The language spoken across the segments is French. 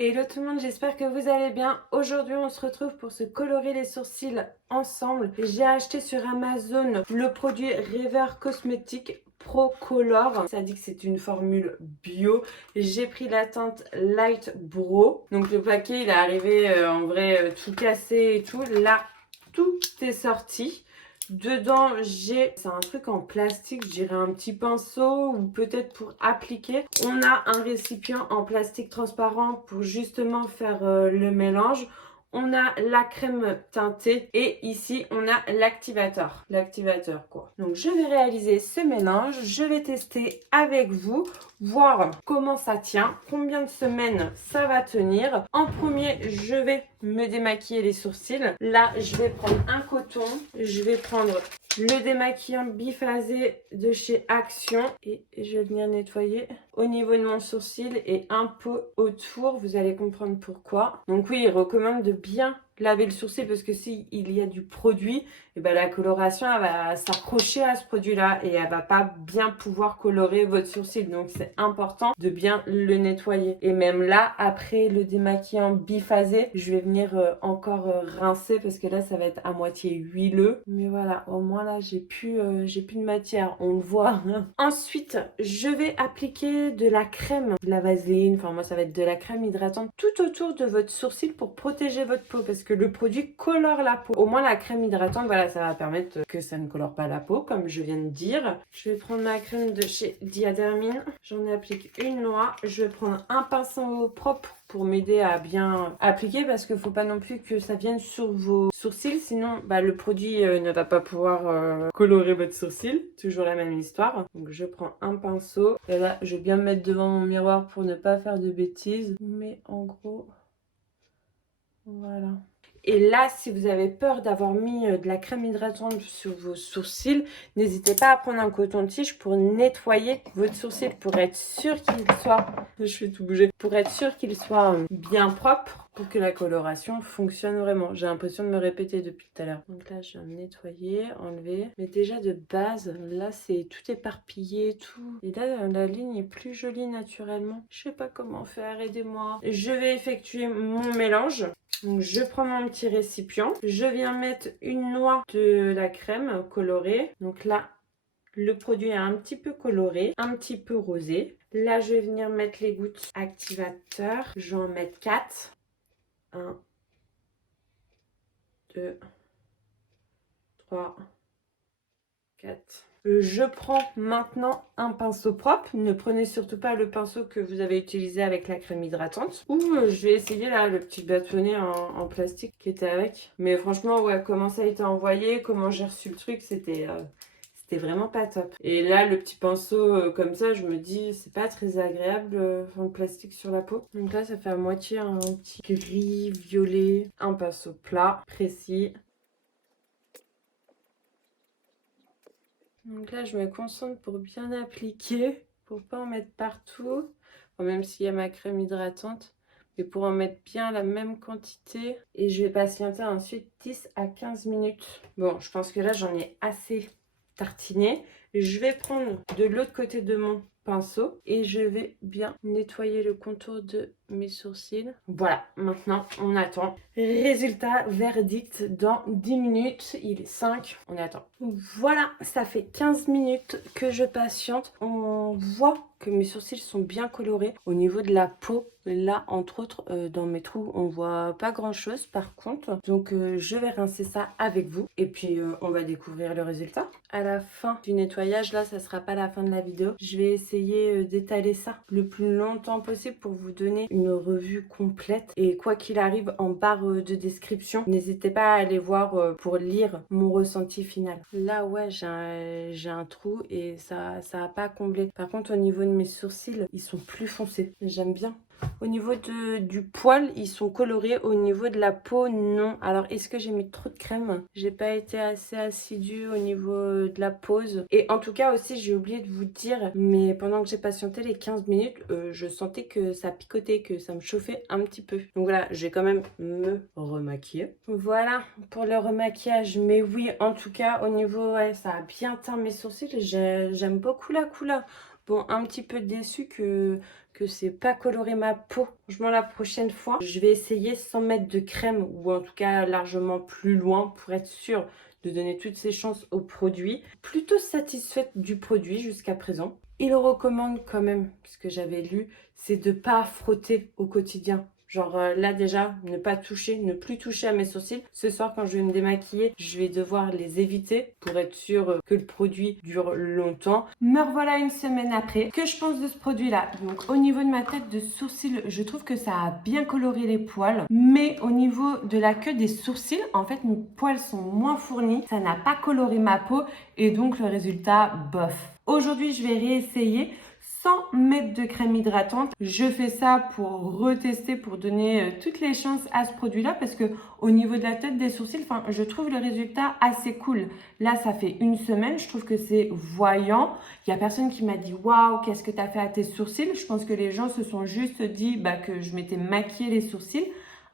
Hello tout le monde, j'espère que vous allez bien. Aujourd'hui, on se retrouve pour se colorer les sourcils ensemble. J'ai acheté sur Amazon le produit Rever Cosmetics Pro Color. Ça dit que c'est une formule bio. J'ai pris la teinte Light Brow. Donc le paquet, il est arrivé en vrai tout cassé et tout. Là, tout est sorti. Dedans, c'est un truc en plastique, je dirais un petit pinceau ou peut-être pour appliquer. On a un récipient en plastique transparent pour justement faire le mélange. On a la crème teintée et ici on a l'activateur. L'activateur quoi. Donc je vais réaliser ce mélange, je vais tester avec vous, voir comment ça tient, combien de semaines ça va tenir. En premier, je vais me démaquiller les sourcils. Là, je vais prendre un coton, je vais prendre le démaquillant biphasé de chez Action et je vais venir nettoyer au niveau de mon sourcil et un peu autour. Vous allez comprendre pourquoi. Donc oui, il recommande de bien laver le sourcil parce que s'il y a du produit, et ben la coloration elle va s'accrocher à ce produit-là et elle va pas bien pouvoir colorer votre sourcil. Donc c'est important de bien le nettoyer. Et même là, après le démaquillant biphasé, je vais venir encore rincer parce que là ça va être à moitié huileux. Mais voilà, au moins là j'ai plus de matière, on le voit. Ensuite, je vais appliquer de la crème, de la vaseline, enfin moi ça va être de la crème hydratante tout autour de votre sourcil pour protéger votre peau parce que le produit colore la peau. Au moins la crème hydratante, voilà, ça va permettre que ça ne colore pas la peau comme je viens de dire. Je vais prendre ma crème de chez Diadermine, j'en applique une noix. Je vais prendre un pinceau propre pour m'aider à bien appliquer parce qu'il ne faut pas non plus que ça vienne sur vos sourcils, sinon bah, le produit ne va pas pouvoir colorer votre sourcil. Toujours la même histoire. Donc je prends un pinceau et là je vais bien me mettre devant mon miroir pour ne pas faire de bêtises. Mais en gros, voilà. Et là, si vous avez peur d'avoir mis de la crème hydratante sur vos sourcils, n'hésitez pas à prendre un coton-tige pour nettoyer votre sourcil, pour être sûr qu'il soit, je fais tout bouger, pour être sûr qu'il soit bien propre, pour que la coloration fonctionne vraiment. J'ai l'impression de me répéter depuis tout à l'heure. Donc là, je viens de nettoyer, enlever. Mais déjà de base, là, c'est tout éparpillé, tout. Et là, la ligne est plus jolie naturellement. Je sais pas comment faire, aidez-moi. Je vais effectuer mon mélange. Donc je prends mon petit récipient, je viens mettre une noix de la crème colorée. Donc là, le produit est un petit peu coloré, un petit peu rosé. Là, je vais venir mettre les gouttes activateur. Je vais en mettre 4. 1, 2, 3, 4. Je prends maintenant un pinceau propre. Ne prenez surtout pas le pinceau que vous avez utilisé avec la crème hydratante. Ou je vais essayer là le petit bâtonnet en plastique qui était avec. Mais franchement, ouais, comment ça a été envoyé, comment j'ai reçu le truc, c'était vraiment pas top. Et là, le petit pinceau comme ça, je me dis, c'est pas très agréable le plastique sur la peau. Donc là, ça fait à moitié un petit gris, violet. Un pinceau plat, précis. Donc là, je me concentre pour bien appliquer, pour pas en mettre partout. Bon, même s'il y a ma crème hydratante, mais pour en mettre bien la même quantité. Et je vais patienter ensuite 10 à 15 minutes. Bon, je pense que là, j'en ai assez tartiné. Je vais prendre de l'autre côté de mon pinceau et je vais bien nettoyer le contour de mes sourcils. Voilà, maintenant on attend. Résultat, verdict dans 10 minutes. Il est 5, on attend. Voilà, ça fait 15 minutes que je patiente. On voit que mes sourcils sont bien colorés. Au niveau de la peau, là entre autres dans mes trous on voit pas grand chose par contre. Donc je vais rincer ça avec vous et puis on va découvrir le résultat. À la fin du nettoyage, là ça sera pas la fin de la vidéo, je vais essayer d'étaler ça le plus longtemps possible pour vous donner une revue complète. Et quoi qu'il arrive, en barre de description, n'hésitez pas à aller voir pour lire mon ressenti final. Là ouais, j'ai un trou et ça a pas comblé. Par contre au niveau de mes sourcils, ils sont plus foncés. J'aime bien. Au niveau du poil, ils sont colorés. Au niveau de la peau, non. Alors, est-ce que j'ai mis trop de crème? J'ai pas été assez assidue au niveau de la pose. Et en tout cas aussi, j'ai oublié de vous dire, mais pendant que j'ai patienté les 15 minutes, je sentais que ça picotait, que ça me chauffait un petit peu. Donc voilà, je vais quand même me remaquiller. Voilà pour le remaquillage. Mais oui, en tout cas, au niveau, ouais, ça a bien teint mes sourcils. J'aime beaucoup la couleur. Bon, un petit peu déçue que que c'est pas coloré ma peau. Franchement, la prochaine fois, je vais essayer sans mettre de crème ou en tout cas largement plus loin pour être sûre de donner toutes ses chances au produit. Plutôt satisfaite du produit jusqu'à présent. Il recommande quand même, ce que j'avais lu, c'est de pas frotter au quotidien. Genre là déjà, ne pas toucher, ne plus toucher à mes sourcils. Ce soir quand je vais me démaquiller, je vais devoir les éviter pour être sûre que le produit dure longtemps. Me revoilà une semaine après. Que je pense de ce produit là? Donc au niveau de ma tête de sourcils, je trouve que ça a bien coloré les poils. Mais au niveau de la queue des sourcils, en fait mes poils sont moins fournis. Ça n'a pas coloré ma peau et donc le résultat, bof. Aujourd'hui je vais réessayer sans mettre de crème hydratante. Je fais ça pour retester, pour donner toutes les chances à ce produit-là parce que au niveau de la tête des sourcils, je trouve le résultat assez cool. Là, ça fait une semaine, je trouve que c'est voyant. Il y a personne qui m'a dit « Waouh, qu'est-ce que tu as fait à tes sourcils ?» Je pense que les gens se sont juste dit que je m'étais maquillé les sourcils.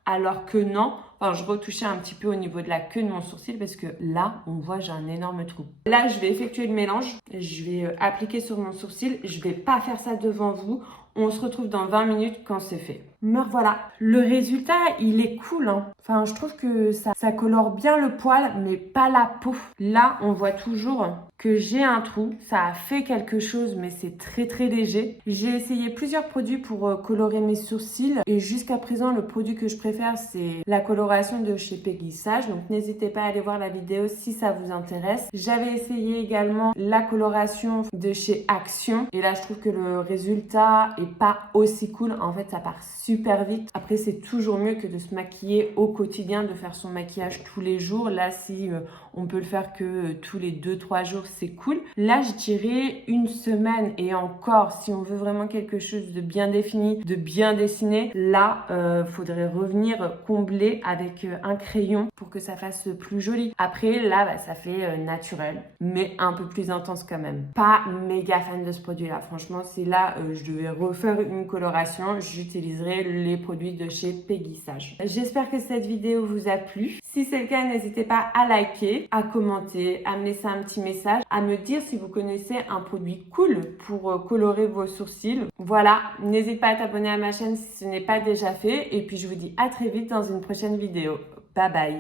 Alors que non, je retouchais un petit peu au niveau de la queue de mon sourcil parce que là, on voit, j'ai un énorme trou. Là, je vais effectuer le mélange. Je vais appliquer sur mon sourcil. Je vais pas faire ça devant vous. On se retrouve dans 20 minutes quand c'est fait. Me revoilà. Le résultat, il est cool. Enfin, je trouve que ça colore bien le poil, mais pas la peau. Là, on voit toujours que j'ai un trou. Ça a fait quelque chose, mais c'est très très léger. J'ai essayé plusieurs produits pour colorer mes sourcils. Et jusqu'à présent, le produit que je préfère, c'est la coloration de chez Peggy Sage. Donc, n'hésitez pas à aller voir la vidéo si ça vous intéresse. J'avais essayé également la coloration de chez Action. Et là, je trouve que le résultat est pas aussi cool. En fait, ça part super vite. Après, c'est toujours mieux que de se maquiller au quotidien, de faire son maquillage tous les jours. Là, si on peut le faire que tous les 2-3 jours, c'est cool. Là, je dirais une semaine et encore, si on veut vraiment quelque chose de bien défini, de bien dessiné, là, faudrait revenir combler avec un crayon pour que ça fasse plus joli. Après, là, ça fait naturel, mais un peu plus intense quand même. Pas méga fan de ce produit-là. Franchement, si là, je devais refaire une coloration, j'utiliserais les produits de chez Peggy Sage. J'espère que cette vidéo vous a plu. Si c'est le cas, n'hésitez pas à liker, à commenter, à me laisser un petit message, à me dire si vous connaissez un produit cool pour colorer vos sourcils. Voilà, n'hésite pas à t'abonner à ma chaîne si ce n'est pas déjà fait. Et puis, je vous dis à très vite dans une prochaine vidéo. Bye bye!